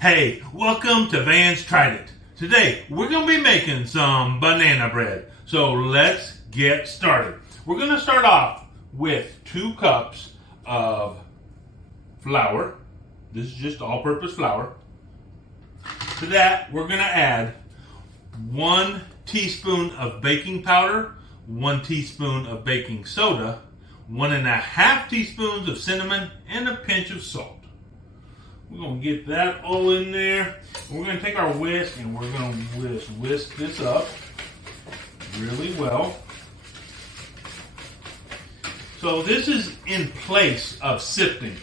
Hey, welcome to Van's Tried It. Today, we're going to be making some banana bread. So let's get started. We're going to start off with 2 cups of flour. This is just all-purpose flour. To that, we're going to add 1 teaspoon of baking powder, 1 teaspoon of baking soda, 1.5 teaspoons of cinnamon, and a pinch of salt. We're going to get that all in there. We're going to take our whisk and we're going to whisk this up really well. So this is in place of sifting.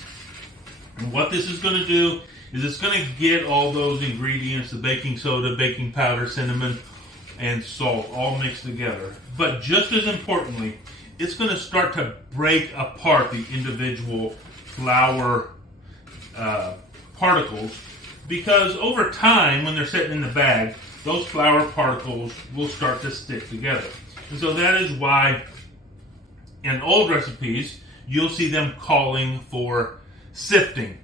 And what this is going to do is it's going to get all those ingredients, the baking soda, baking powder, cinnamon, and salt all mixed together. But just as importantly, it's going to start to break apart the individual flour particles, because over time, when they're sitting in the bag, those flour particles will start to stick together. And so that is why in old recipes, you'll see them calling for sifting.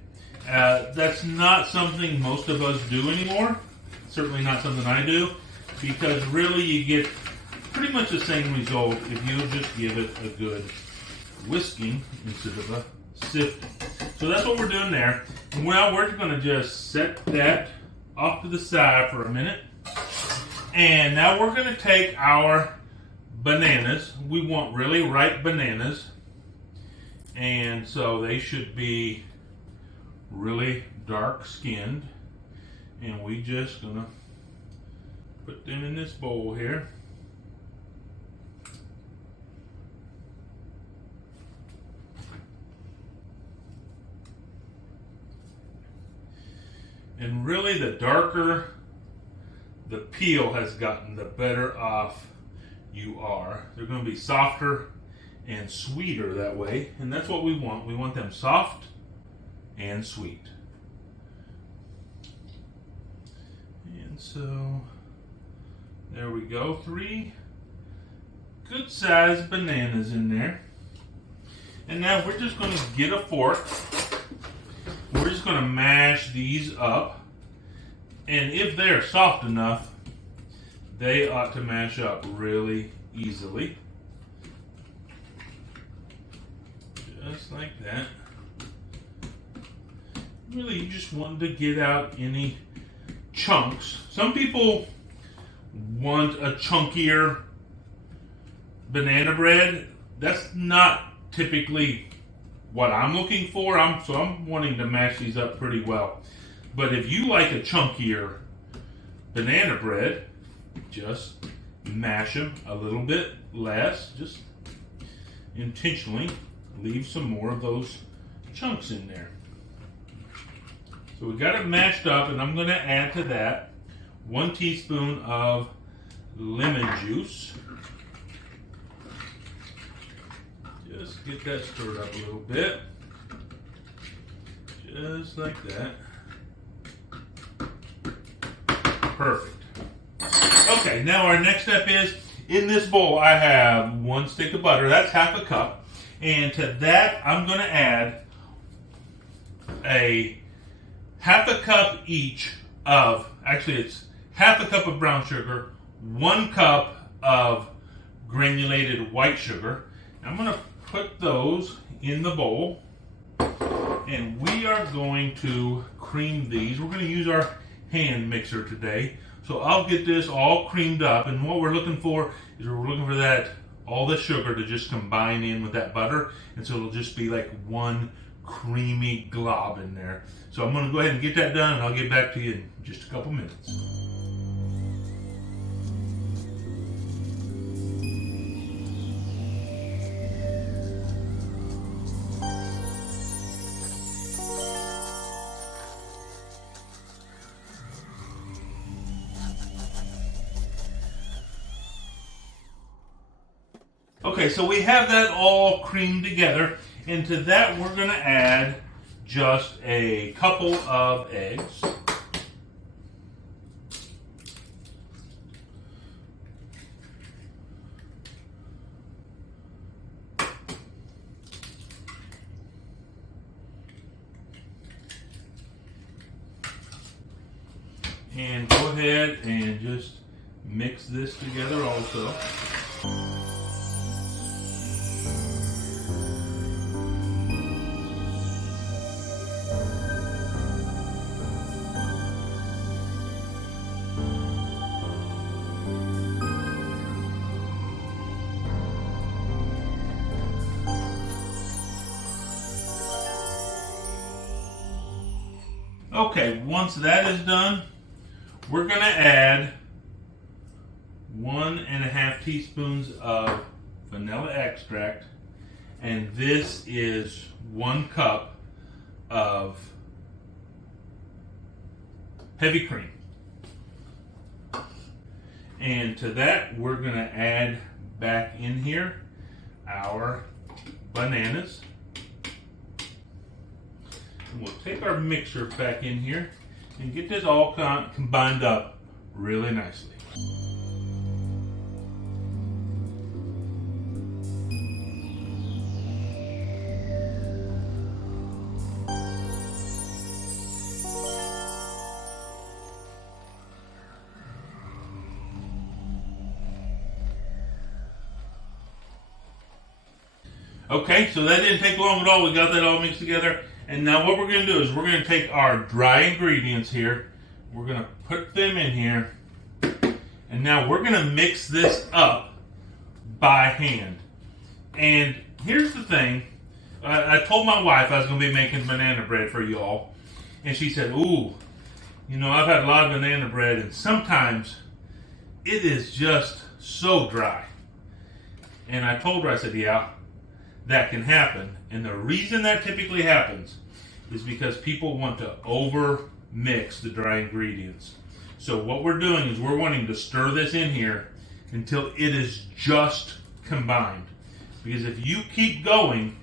That's not something most of us do anymore. Certainly not something I do, because really you get pretty much the same result if you just give it a good whisking instead of a sifting. So that's what we're doing there. Well, we're going to just set that off to the side for a minute. And now we're going to take our bananas. We want really ripe bananas. And so they should be really dark skinned. And we just going to put them in this bowl here. And really, the darker the peel has gotten, the better off you are. They're going to be softer and sweeter that way. And that's what we want. We want them soft and sweet. And so, there we go. 3 good sized bananas in there. And now we're just going to get a fork. We're just going to mash these up, and if they're soft enough, they ought to mash up really easily. Just like that. Really, you just want to get out any chunks. Some people want a chunkier banana bread. That's not typically what I'm looking for. So I'm wanting to mash these up pretty well. But if you like a chunkier banana bread, just mash them a little bit less. Just intentionally leave some more of those chunks in there. So we got it mashed up, and I'm going to add to that 1 teaspoon of lemon juice. Just get that stirred up a little bit. Just like that. Perfect. Okay, now our next step is, in this bowl I have 1 stick of butter. That's half a cup. And to that I'm going to add a half a cup each of, actually it's half a cup of brown sugar, 1 cup of granulated white sugar. I'm going to put those in the bowl, and we are going to cream these. We're going to use our hand mixer today. So I'll get this all creamed up, and what we're looking for is we're looking for that, all the sugar to just combine in with that butter, and so it'll just be like one creamy glob in there. So I'm going to go ahead and get that done, and I'll get back to you in just a couple minutes. Okay, so we have that all creamed together, and to that we're going to add just a couple of eggs. And go ahead and just mix this together also. Okay, once that is done, we're going to add 1.5 teaspoons of vanilla extract, and this is 1 cup of heavy cream. And to that, we're going to add back in here our bananas. We'll take our mixer back in here and get this all combined up really nicely. Okay, so that didn't take long at all. We got that all mixed together. And now what we're going to do is we're going to take our dry ingredients here. We're going to put them in here. And now we're going to mix this up by hand. And here's the thing. I told my wife I was going to be making banana bread for you all. And she said, ooh, you know, I've had a lot of banana bread and sometimes it is just so dry. And I told her, I said, yeah, that can happen. And the reason that typically happens is because people want to over mix the dry ingredients. So what we're doing is we're wanting to stir this in here until it is just combined. Because if you keep going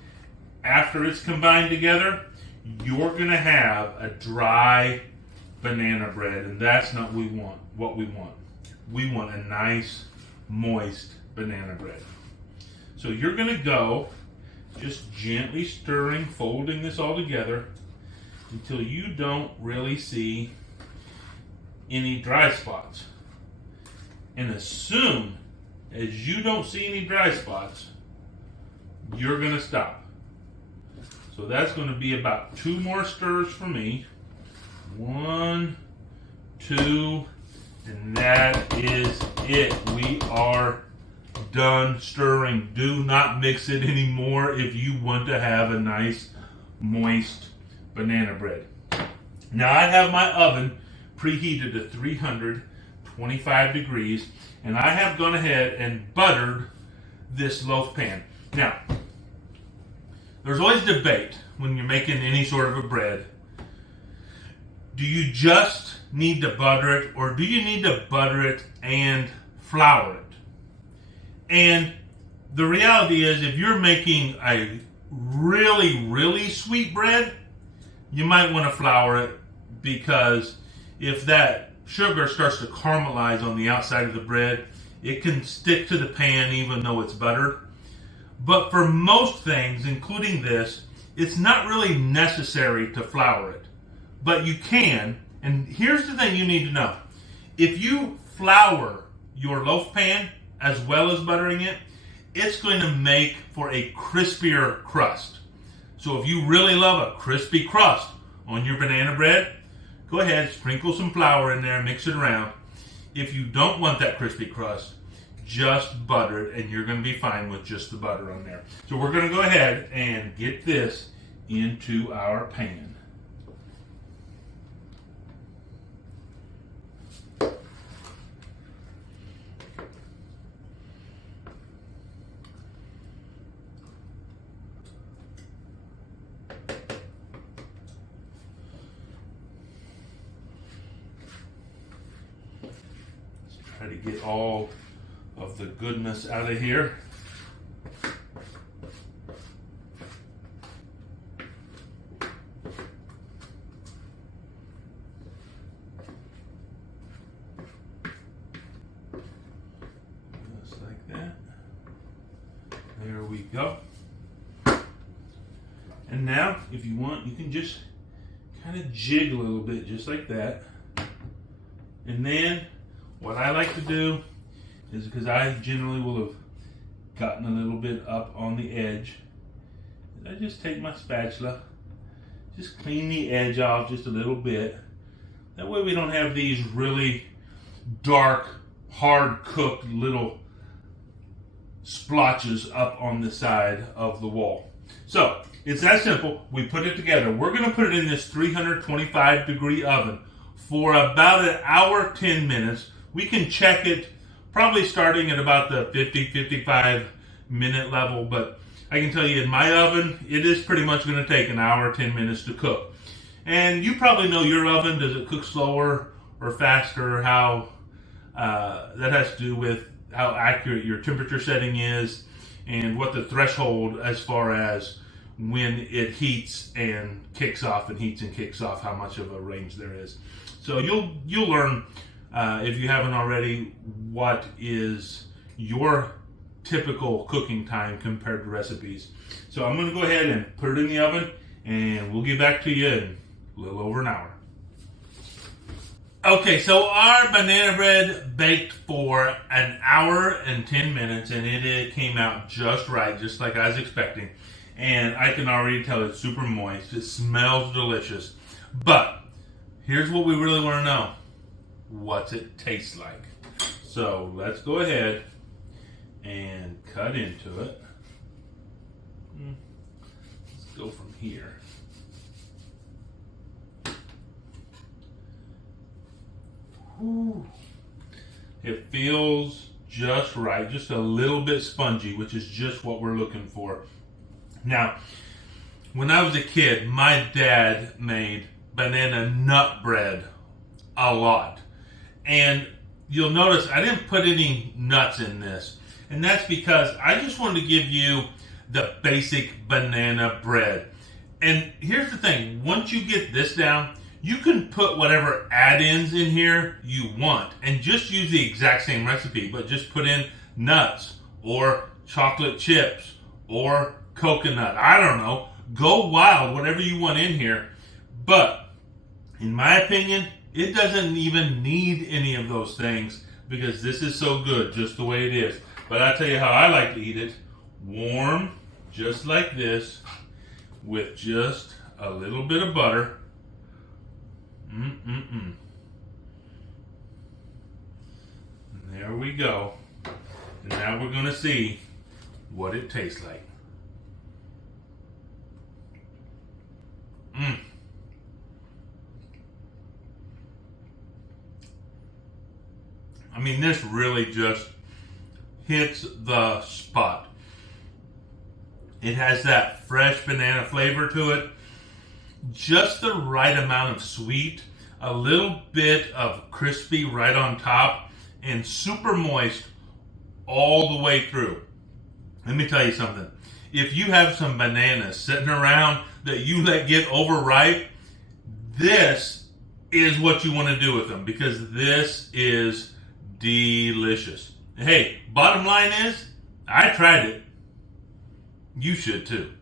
after it's combined together, you're going to have a dry banana bread, and that's not what we want. We want a nice, moist banana bread. So you're going to go just gently stirring, folding this all together until you don't really see any dry spots. And as soon as you don't see any dry spots, you're going to stop. So that's going to be about 2 more stirs for me. 1, 2, and that is it. We are done stirring. Do not mix it anymore if you want to have a nice moist banana bread. Now I have my oven preheated to 325 degrees, and I have gone ahead and buttered this loaf pan. Now, there's always debate when you're making any sort of a bread. Do you just need to butter it, or do you need to butter it and flour it? And the reality is, if you're making a really, really sweet bread, you might want to flour it, because if that sugar starts to caramelize on the outside of the bread, it can stick to the pan even though it's buttered. But for most things, including this, it's not really necessary to flour it. But you can, and here's the thing you need to know. If you flour your loaf pan as well as buttering it, it's going to make for a crispier crust. So if you really love a crispy crust on your banana bread, go ahead, sprinkle some flour in there, mix it around. If you don't want that crispy crust, just butter it, and you're going to be fine with just the butter on there. So we're going to go ahead and get this into our pan. Try to get all of the goodness out of here. Just like that. There we go. And now, if you want, you can just kind of jig a little bit, just like that. And then what I like to do is, because I generally will have gotten a little bit up on the edge, I just take my spatula, just clean the edge off just a little bit. That way we don't have these really dark, hard cooked little splotches up on the side of the wall. So it's that simple. We put it together. We're going to put it in this 325 degree oven for about an hour, 10 minutes. We can check it probably starting at about the 50-55 minute level, but I can tell you in my oven, it is pretty much going to take an hour, 10 minutes to cook. And you probably know your oven. Does it cook slower or faster? How that has to do with how accurate your temperature setting is and what the threshold as far as when it heats and kicks off and heats and kicks off, how much of a range there is. So you'll learn, if you haven't already, what is your typical cooking time compared to recipes. So I'm going to go ahead and put it in the oven, and we'll get back to you in a little over an hour. Okay, so our banana bread baked for an hour and 10 minutes, and it came out just right, just like I was expecting. And I can already tell it's super moist. It smells delicious. But here's what we really want to know. What's it taste like? So let's go ahead and cut into it. Let's go from here. Ooh. It feels just right, just a little bit spongy, which is just what we're looking for. Now, when I was a kid, my dad made banana nut bread a lot. And you'll notice I didn't put any nuts in this. And that's because I just wanted to give you the basic banana bread. And here's the thing, once you get this down, you can put whatever add-ins in here you want and just use the exact same recipe, but just put in nuts or chocolate chips or coconut. I don't know. Go wild, whatever you want in here. But in my opinion, it doesn't even need any of those things because this is so good just the way it is. But I'll tell you how I like to eat it. Warm, just like this, with just a little bit of butter. And there we go. And now we're going to see what it tastes like. I mean, this really just hits the spot. It has that fresh banana flavor to it. Just the right amount of sweet, a little bit of crispy right on top, and super moist all the way through. Let me tell you something. If you have some bananas sitting around that you let get overripe, this is what you want to do with them because this is delicious. Hey, bottom line is, I tried it. You should too.